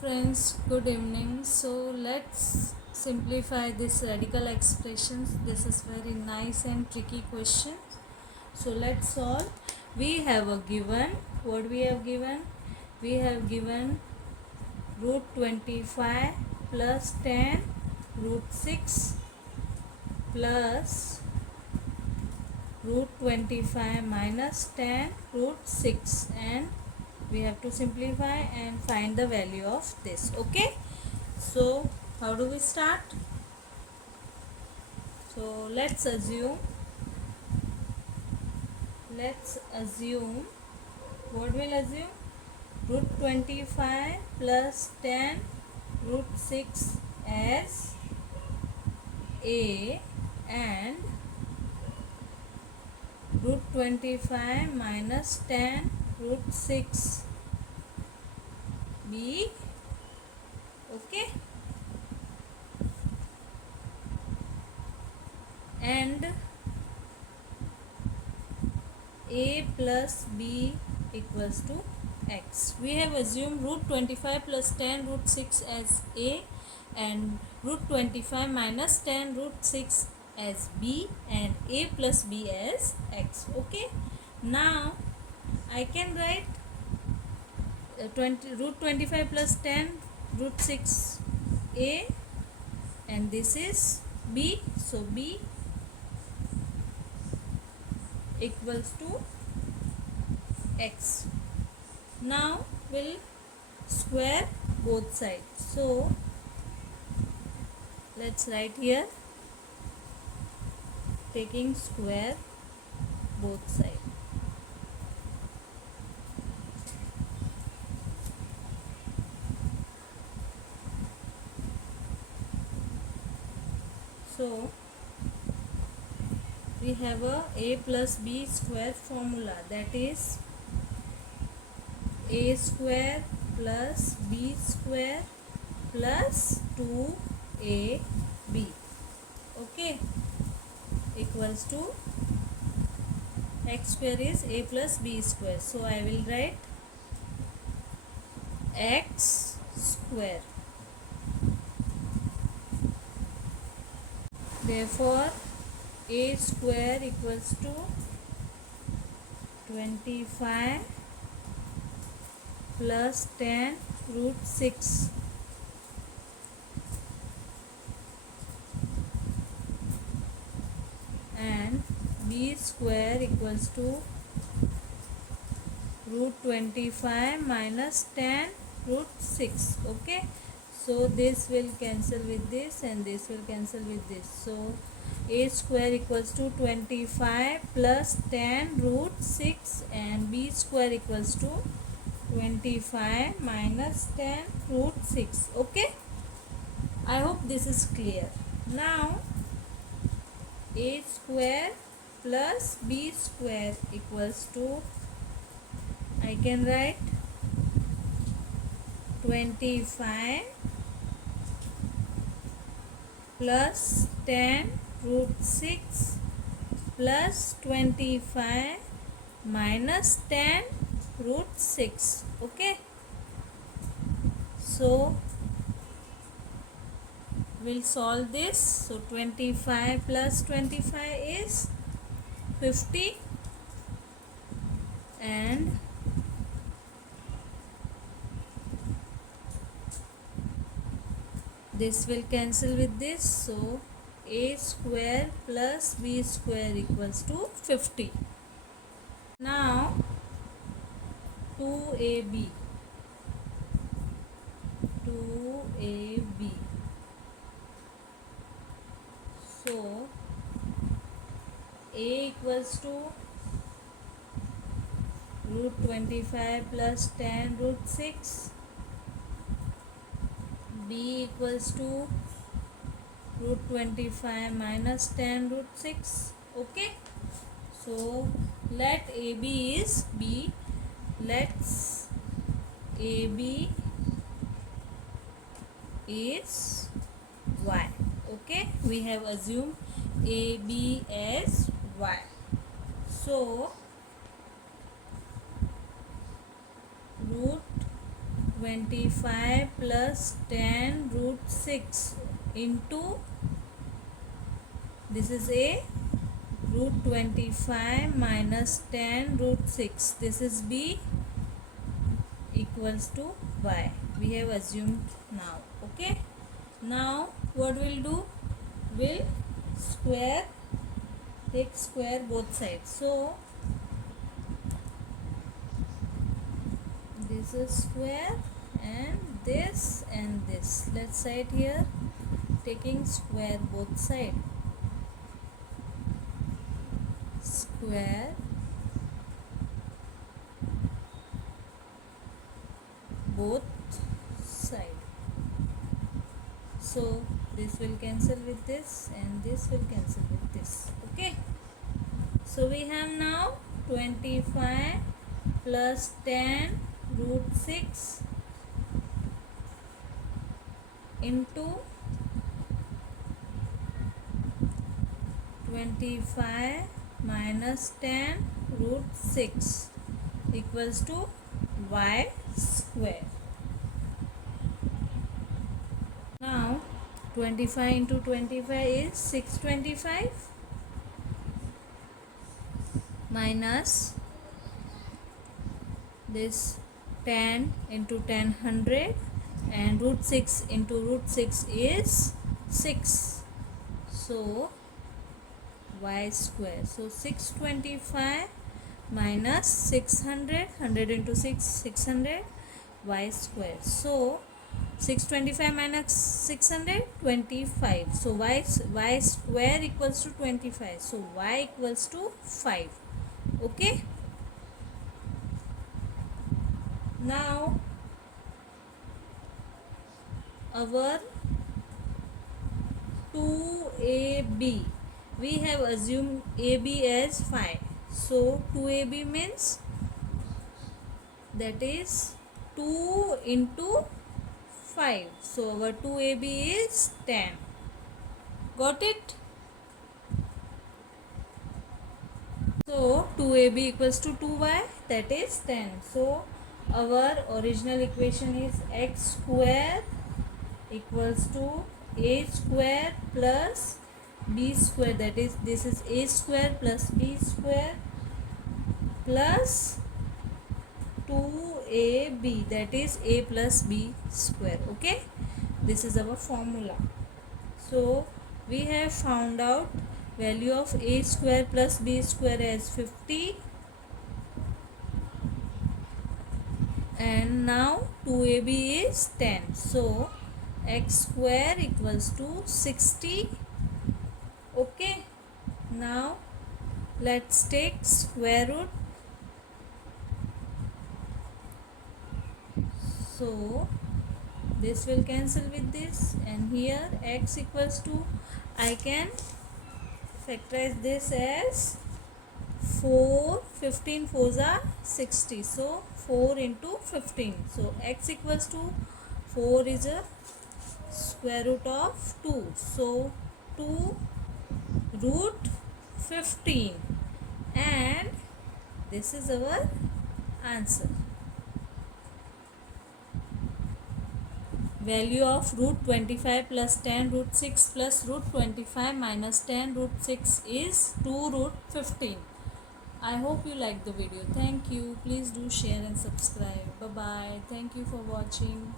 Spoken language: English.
Friends, good evening. So let's simplify this radical expressions. This is very nice and tricky question. So let's solve. We have a given. What we have given? We have given root 25 plus 10 root 6 plus root 25 minus 10 root 6, and we have to simplify and find the value of this. Okay, so how do we start? So let's assume what we'll assume: root 25 plus 10 root 6 as a, and root 25 minus 10 root 6 b. Okay, and a plus b equals to x. We have assumed root 25 plus 10 root 6 as a, and root 25 minus 10 root 6 as b, and a plus b as x. Okay, now I can write root 25 plus 10 root 6 a, and this is b, so b equals to x. Now we'll square both sides. So let's write here, taking square both sides. So we have a plus b square formula, that is a square plus b square plus 2ab, okay, equals to x square is a plus b square. So I will write x square. Therefore a square equals to 25 plus 10 root 6 and b square equals to root 25 minus 10 root 6. Okay, so this will cancel with this and this will cancel with this. So a square equals to 25 plus 10 root 6 and b square equals to 25 minus 10 root 6. Okay, I hope this is clear. Now a square plus b square equals to, I can write 25 plus 10 root 6 plus 25 minus 10 root 6. Okay, so we'll solve this. So 25 plus 25 is 50, and this will cancel with this. So a square plus b square equals to 50. Now 2ab, so a equals to root 25 plus 10 root 6, b equals to root 25 minus 10 root 6. Okay, so let ab is b, let's ab is y. Okay, we have assumed ab as y. So root 25 plus 10 root 6 into, this is a, root 25 minus 10 root 6, this is b, equals to y. We have assumed now. Okay. Now what we'll do? We'll square, take square both sides. So this is square and this. Let's write here, taking square both sides. Square both side. So this will cancel with this and this will cancel with this. Okay. So we have now 25 plus 10 root 6 into 25 minus 10 root 6 equals to y square. Now 25 into 25 is 625 minus this 10 into 10 100 and root 6 into root 6 is 6. So y square. So 625 minus 600, 100 into 6, 600, y square. So 625 minus 600, 25. So y square equals to 25. So y equals to 5. Okay. Now our 2ab, we have assumed AB as 5. So 2AB means that is 2 into 5. So our 2AB is 10. Got it? So 2AB equals to 2y, that is 10. So our original equation is x square equals to a square plus b square, that is this is a square plus b square plus 2ab, that is a plus b square. Okay, this is our formula. So we have found out value of a square plus b square as 50, and now 2ab is 10. So x square equals to 60. Okay, now let's take square root. So this will cancel with this, and here x equals to, I can factorize this as 4, 15 4s are 60. So 4 into 15. So x equals to 4 is a square root of 2. So 2 root 15, and this is our answer. Value of root 25 plus 10 root 6 plus root 25 minus 10 root 6 is 2 root 15. I hope you like the video. Thank you. Please do share and subscribe. Bye bye. Thank you for watching.